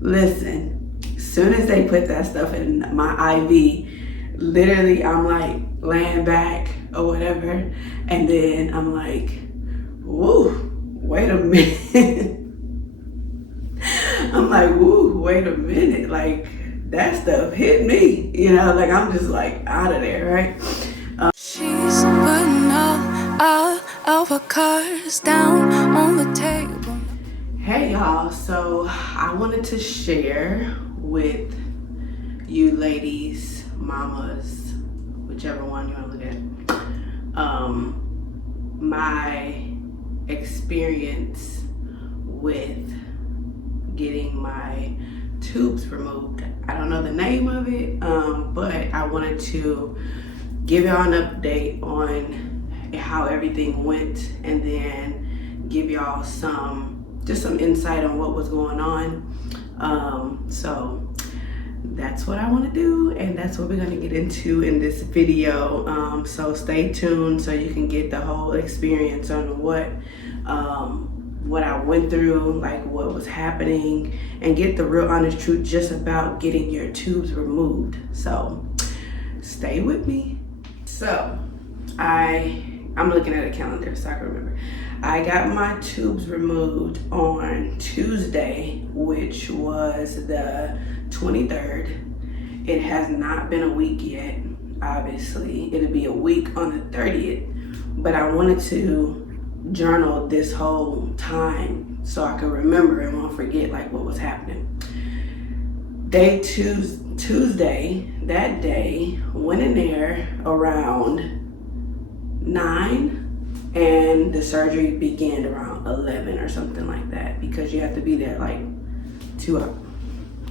Listen, as soon as they put that stuff in my IV, literally I'm like laying back or whatever, and then I'm like, woo, wait a minute. I'm like, woo, wait a minute. Like, that stuff hit me, like I'm just like out of there, right? She's putting all our cards down on the table. Hey y'all, so I wanted to share with you ladies, mamas, whichever one you want to look at, my experience with getting my tubes removed. I don't know the name of it, but I wanted to give y'all an update on how everything went, and then give y'all just some insight on what was going on. So that's what I want to do, and that's what we're going to get into in this video. So stay tuned so you can get the whole experience on what I went through, like what was happening, and get the real honest truth just about getting your tubes removed. So stay with me. So I'm looking at a calendar so I can remember. I got my tubes removed on Tuesday, which was the 23rd. It has not been a week yet, obviously. It'll be a week on the 30th. But I wanted to journal this whole time so I could remember and won't forget like what was happening. Tuesday, that day, went in there around 9, and the surgery began around 11 or something like that, because you have to be there like 2 hours.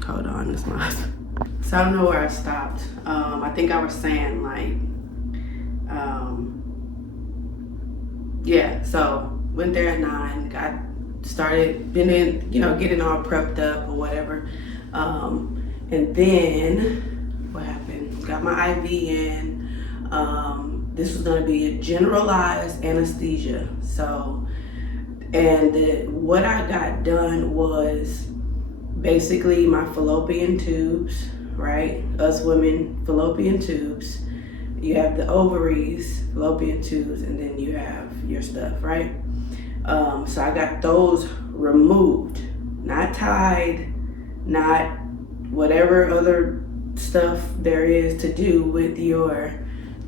Hold on, this is my husband. So I don't know where I stopped. I think I was saying like, yeah, so went there at 9, been in, getting all prepped up or whatever. And then what happened? Got my IV in. This was gonna be a generalized anesthesia. So, and what I got done was basically my fallopian tubes, right? Us women, fallopian tubes. You have the ovaries, fallopian tubes, and then you have your stuff, right? So I got those removed, not tied, not whatever other stuff there is to do with your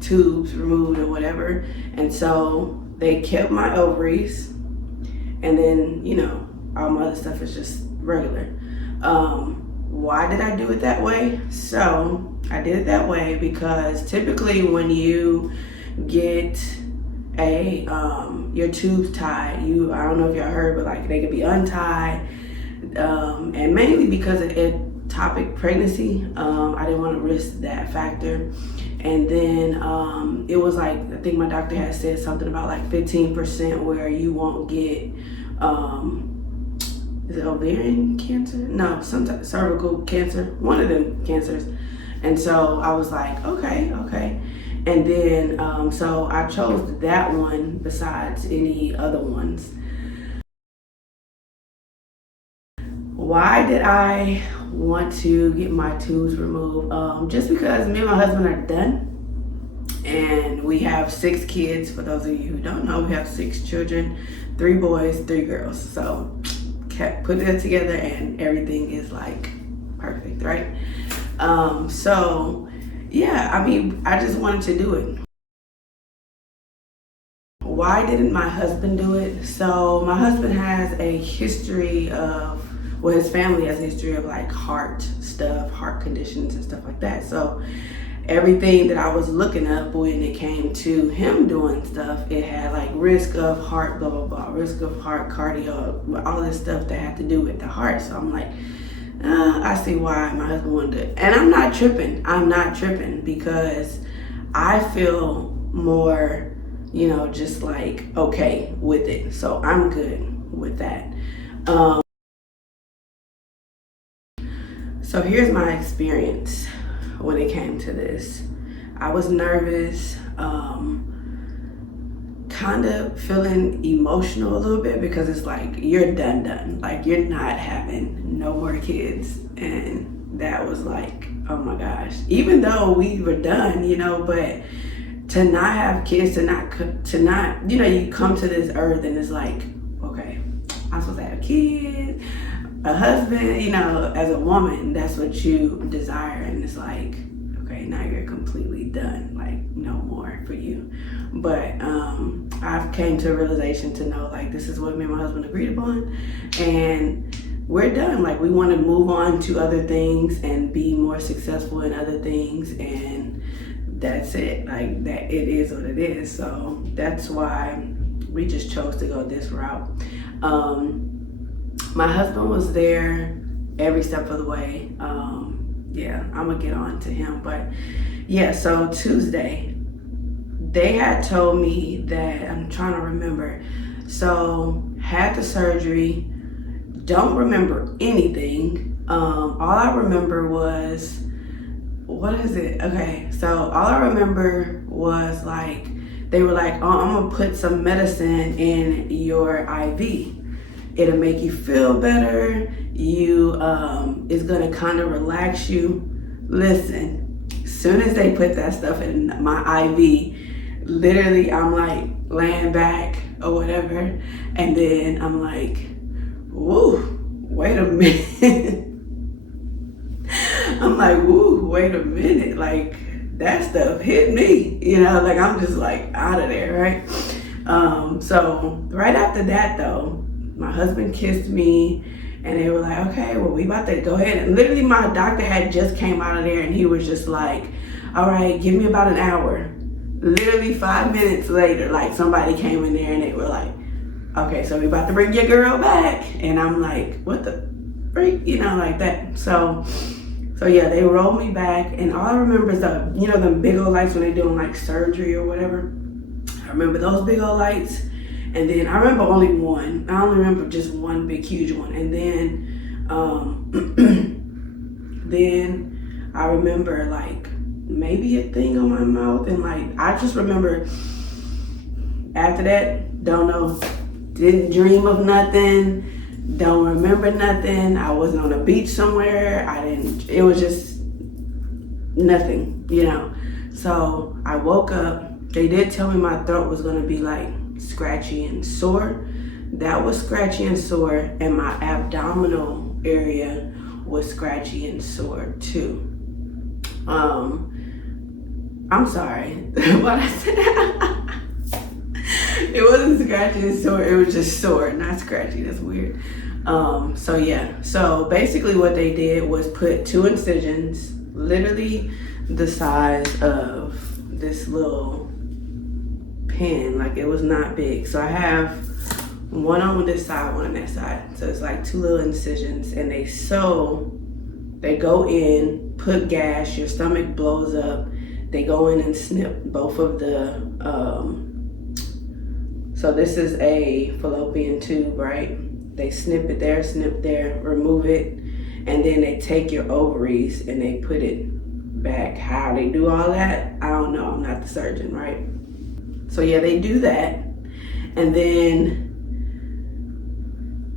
tubes removed or whatever. And so they kept my ovaries, and then, all my other stuff is just regular. Why did I do it that way? So I did it that way because typically when you get your tubes tied, I don't know if y'all heard, but like they could be untied, and mainly because of ectopic pregnancy, I didn't want to risk that factor. And then it was like, I think my doctor had said something about like 15% where you won't get is it ovarian cancer? No, some type of cervical cancer, one of them cancers. And so I was like, okay. And then, so I chose that one besides any other ones. Why did I want to get my tubes removed? Just because me and my husband are done, and we have 6 kids. For those of you who don't know, we have 6 children, 3 boys, 3 girls. So put that together and everything is like perfect, right? So yeah, I just wanted to do it. Why didn't my husband do it? So my husband has a history of, well, his family has a history of like heart stuff, heart conditions and stuff like that. So everything that I was looking up when it came to him doing stuff, it had like risk of heart, blah, blah, blah, risk of heart, cardio, all this stuff that had to do with the heart. So I'm like, I see why my husband wanted it. And I'm not tripping because I feel more, just like okay with it. So I'm good with that. So here's my experience when it came to this. I was nervous, kind of feeling emotional a little bit because it's like, you're done. Like, you're not having no more kids. And that was like, oh my gosh. Even though we were done, you know, but to not have kids, to not, you know, you come to this earth and it's like, okay, I'm supposed to have kids, a husband, you know, as a woman, that's what you desire. And it's like, okay, now you're completely done, like no more for you. But I've came to a realization to know, like, this is what me and my husband agreed upon, and we're done. Like, we want to move on to other things and be more successful in other things, and that's it. Like, that, it is what it is. So that's why we just chose to go this route. My husband was there every step of the way. Yeah, I'm gonna get on to him, but yeah, so Tuesday, they had told me that, I'm trying to remember, so had the surgery, don't remember anything. All I remember was, what is it? Okay, so all I remember was like, they were like, oh, I'm gonna put some medicine in your IV. It'll make you feel better. It's gonna kind of relax you. Listen, as soon as they put that stuff in my IV, literally I'm like laying back or whatever, and then I'm like, woo, wait a minute. I'm like, woo, wait a minute. Like, that stuff hit me, you know, like I'm just like out of there, right? So right after that though, my husband kissed me, and they were like, okay, well, we about to go ahead. And literally my doctor had just came out of there, and he was just like, all right, give me about an hour. Literally 5 minutes later, like somebody came in there and they were like, okay, so we about to bring your girl back. And I'm like, what the freak, you know, like that. So yeah, they rolled me back, and all I remember is the, you know, them big old lights when they're doing like surgery or whatever. I remember those big old lights. And then I remember only one. I only remember just one big, huge one. And then, then I remember like maybe a thing on my mouth. And like, I just remember after that, don't know, didn't dream of nothing, don't remember nothing. I wasn't on a beach somewhere. It was just nothing, you know. So I woke up. They did tell me my throat was gonna be like scratchy and sore. That was scratchy and sore, and my abdominal area was scratchy and sore too. I'm sorry. What I said, it wasn't scratchy and sore, it was just sore, not scratchy. That's weird. So yeah, so basically what they did was put 2 incisions, literally the size of this little pin. Like, it was not big. So I have one on this side, one on that side. So it's like 2 little incisions, and they go in, put gas, your stomach blows up. They go in and snip both of the, so this is a fallopian tube, right? They snip it there, remove it, and then they take your ovaries and they put it back. How they do all that, I don't know. I'm not the surgeon, right? So yeah, they do that. And then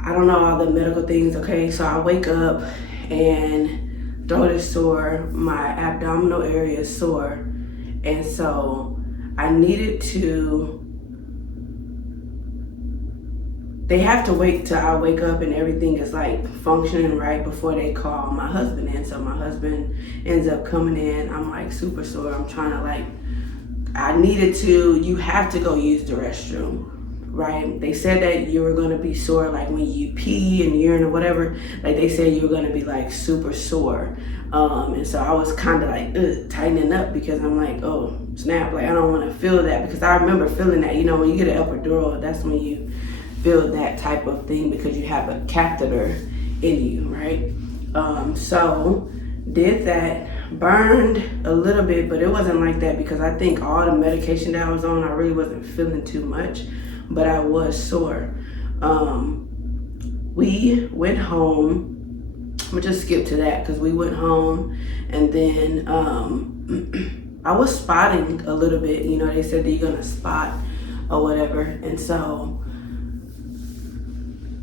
I don't know all the medical things. Okay, so I wake up and throat is sore, my abdominal area is sore, and so I needed to, they have to wait till I wake up and everything is like functioning right before they call my husband in. So my husband ends up coming in. I'm like super sore. I'm trying to like, you have to go use the restroom, right? They said that you were gonna be sore, like when you pee and urine or whatever, like they said you were gonna be like super sore. And so I was kind of like tightening up because I'm like, oh snap, like I don't wanna feel that, because I remember feeling that, you know, when you get an epidural, that's when you feel that type of thing because you have a catheter in you, right? So did that, burned a little bit, but it wasn't like that because I think all the medication that I was on, I really wasn't feeling too much, but I was sore. We went home. I'm gonna just skip to that because we went home, and then I was spotting a little bit. You know, they said that you're gonna spot or whatever. And so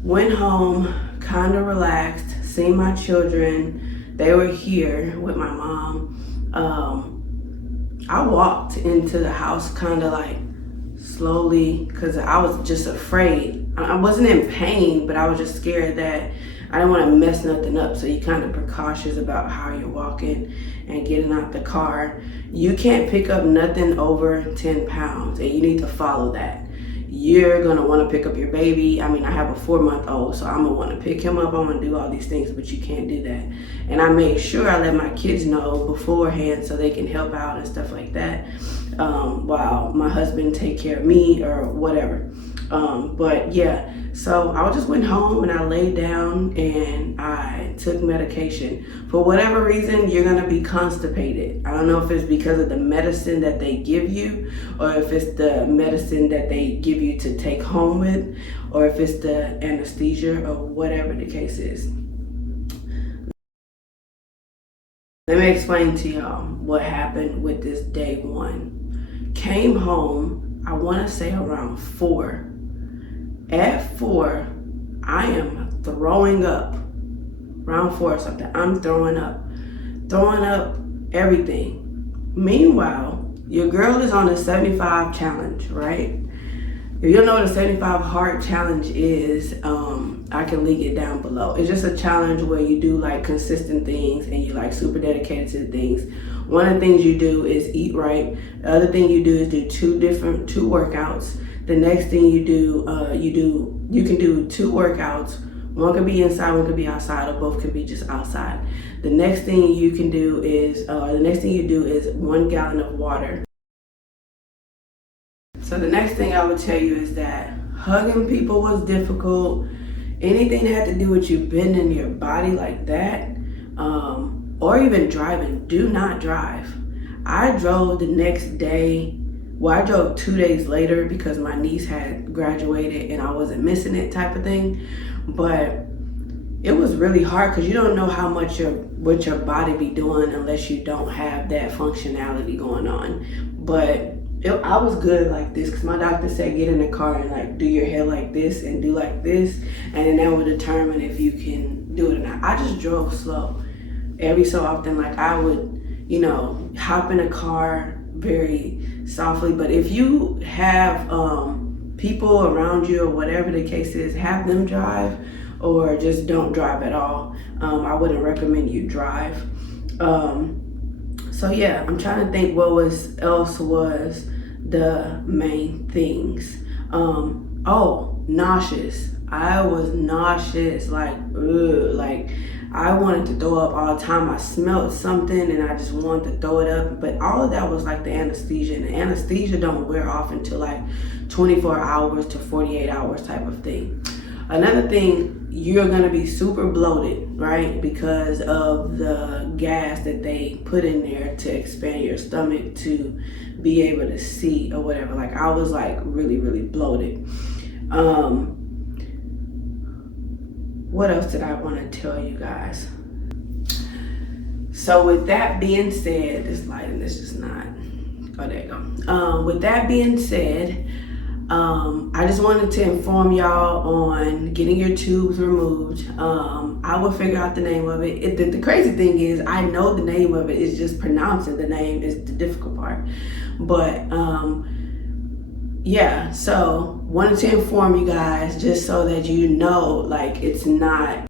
went home, kind of relaxed, seen my children. They were here with my mom. I walked into the house kind of like slowly because I was just afraid. I wasn't in pain, but I was just scared that I didn't want to mess nothing up. So you kind of precautious about how you're walking and getting out the car. You can't pick up nothing over 10 pounds, and you need to follow that. You're gonna want to pick up your baby. I mean, I have a 4-month-old, so I'm gonna want to pick him up. I'm gonna do all these things, but you can't do that. And I made sure I let my kids know beforehand so they can help out and stuff like that, while my husband take care of me or whatever. But yeah, so I just went home and I laid down and I took medication. For whatever reason, you're gonna be constipated. I don't know if it's because of the medicine that they give you, or if it's the medicine that they give you to take home with, or if it's the anesthesia or whatever the case is. Let me explain to y'all what happened with this day one. Came home, I wanna say around 4. At 4, I am throwing up. Around 4 or something, I'm throwing up everything. Meanwhile, your girl is on a 75 challenge, right? If you don't know what a 75 hard challenge is, I can link it down below. It's just a challenge where you do like consistent things and you like super dedicated to the things. One of the things you do is eat right. The other thing you do is do two workouts. The next thing you do, you can do 2 workouts. One could be inside, one could be outside, or both could be just outside. The next thing you do is 1 gallon of water. So the next thing I would tell you is that hugging people was difficult. Anything that had to do with you bending your body like that, or even driving, do not drive. I drove the next day. Well, I drove 2 days later because my niece had graduated and I wasn't missing it type of thing. But it was really hard because you don't know how much what your body be doing unless you don't have that functionality going on. But I was good like this because my doctor said get in the car and like do your hair like this and do like this, and then that would determine if you can do it or not. I just drove slow every so often. Like I would, hop in a car very softly. But if you have people around you or whatever the case is, have them drive or just don't drive at all. I wouldn't recommend you drive. So yeah, I'm trying to think what else was the main things. Nauseous. I was nauseous, like I wanted to throw up all the time. I smelled something and I just wanted to throw it up. But all of that was like the anesthesia, and the anesthesia don't wear off until like 24 hours to 48 hours type of thing. Another thing, you're gonna be super bloated, right? Because of the gas that they put in there to expand your stomach to be able to see or whatever. Like I was like really, really bloated. What else did I want to tell you guys? So with that being said, this lighting is just not, oh there you go. With that being said, I just wanted to inform y'all on getting your tubes removed. I will figure out the name of it. The crazy thing is I know the name of it, it's just pronouncing the name is the difficult part. But yeah, so wanted to inform you guys just so that you know, like it's not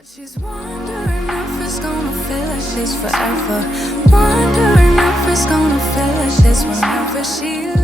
But she's wondering if it's gonna feel like she's forever. Wondering if it's gonna feel like this whenever she